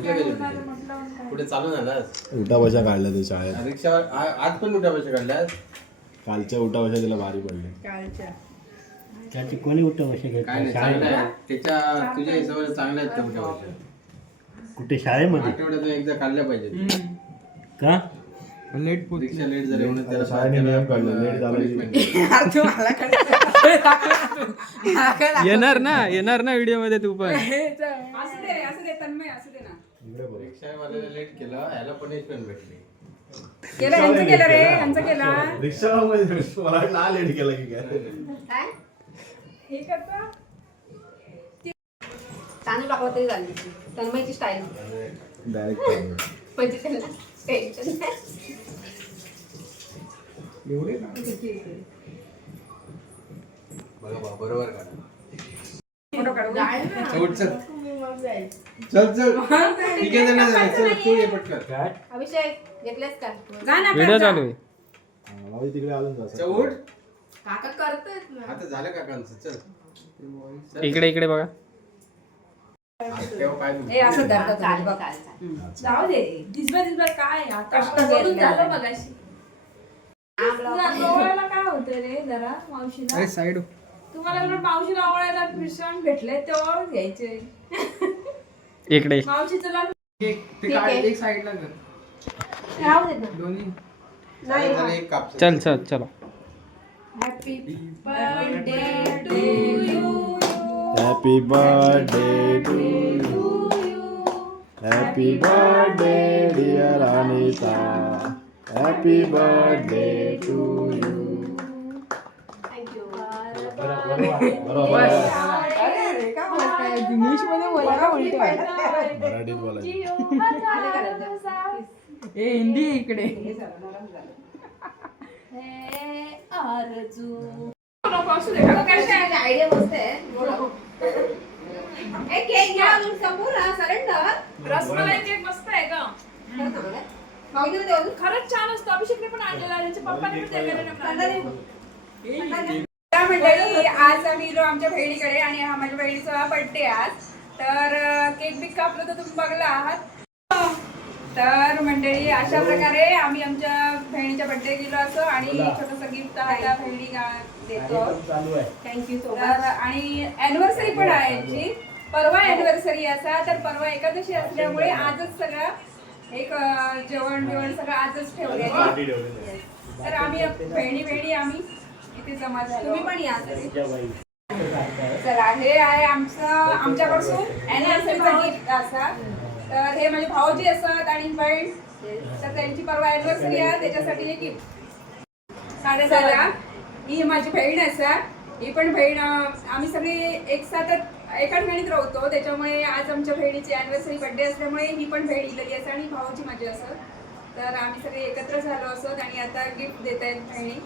कुठे गेली होती? कुठे चालून आलास उठा बशा काढल्या ते शाळेत. रिक्षावर आ- आज पण कुठे पैसे काढल्यास? कालच्या उठा बशा तिला भारी पडले. कालच्या. त्याची कोणी उठं कसे काय नाही घेतलं चांगलं शाळेत आहे. त्याच्या तुझ्या हिशोबाने चांगल्या आहेत त्या कुठे पैसे कुठे शाळेमध्ये? आठवड्यातून एकदा काढल्या पाहिजे का? लेट रिक्षा लेट झाली म्हणून त्याला शाळेने नियम काढले लेट झाला की- punishment. तू मला कडे येणार ना येणार ना व्हिडिओमध्ये तू पण. असू दे असू दे तन्मय असू दे. रिक्षावाल्याला लेट केलं याला पनिशमेंट भेटली. केलं यांचं केलं रे यांचं केला. रिक्षा मला लेट केला की काय? काय? हे करता. तांदूळ टाकला तरी झाली तन्मयची स्टाईल डायरेक्ट म्हणजे त्यांना टेन्शन नाही. बघा बा, बरोबर का? फोटो काढू. चल चल. ठीक आहे ना जरा. चल तू ये पटकन. अभिषेक घेतलेस का? जा ना व्हिडिओ. चालू आहे. मला तिकडे आलं ना चल उठ काका करतोय ना. आता झालं काकांचं चल. चल. इकडे इकडे बघा. काय असं धरतात. जाऊ दे. दिसभर दिसभर काय कष्ट बोलून घेतले झालं आपण. मगाशी. आपलं- तुला गवळायला काय होतं रे जरा मावशीला? अरे साईड. तुम्हाला मावशीला मिश्रण भेटले तेव्हा घ्यायचे. इकडे. ठीक आहे. एक साईडला कर. राहू दे ना. दोन्ही. चालेल, चालेल, एक काप चल. चल चलो happy birthday to you happy birthday to you happy birthday dear Anita happy birthday to you Thank you. बरोबर मध्ये बोला का उलटी वाटत? मराठीत बोलायचं आलं का नंतर? ए हिंदी इकडे नको असू दे नको काय काय आयडिया मस्त आहे बोला. ए, केक घ्या अजून संपूर्ण सरेंडर रसमलाई केक मस्त आहे का खरं चांगलं आहे. माऊली मध्ये अजून खरंच छान असतो अभिषेकने पण आणलेला आहे त्याच्या पप्पाने पण दिलेलं कांदा त्या मंडळी आज आम्ही गेलो आमच्या बहिणीकडे आणि हा माझ्या बहिणीचा बर्थडे आज. तर केक बिक कापलं तर तुम्ही बघला आहात. तर मंडळी अशा प्रकारे आम्ही आमच्या बहिणीच्या बर्थडे गेलो असो आणि छोटस गिफ्ट त्या बहिणी देतो. आहे थँक्यू सो मच आणि अॅनिव्हर्सरी पण आहे यांची परवा अॅनिव्हर्सरी असा तर परवा एकादशी असल्यामुळे आजच सगळं एक जेवण बिवण सगळं आजच ठेवले तर आम्ही बहिणी बहिणी आम्ही इथे जमा झालो? तुम्ही पण या बाई चला हे आहे आमचं आमच्यापासून अॅनिव्हर्सरीचा गिफ्ट असा. तर हे माझे भाऊजी असतात आणि बहीण. तर त्यांची परवा अॅनिव्हर्सरी आहे त्याच्यासाठी हे गिफ्ट साडे चला ही माझी बहीण असा ही पण बहीण आम्ही सगळी एक साथच एका ठिकाणीच राहतो. त्याच्यामुळे आज आमच्या बहिणीची अॅनिव्हर्सरी बर्थडे असल्यामुळे ही पण बहीण इलेली असं आणि भाऊजी माझे असत तर आम्ही सगळे एकत्र झालो असत आणि आता गिफ्ट देत आहेत बहिणी.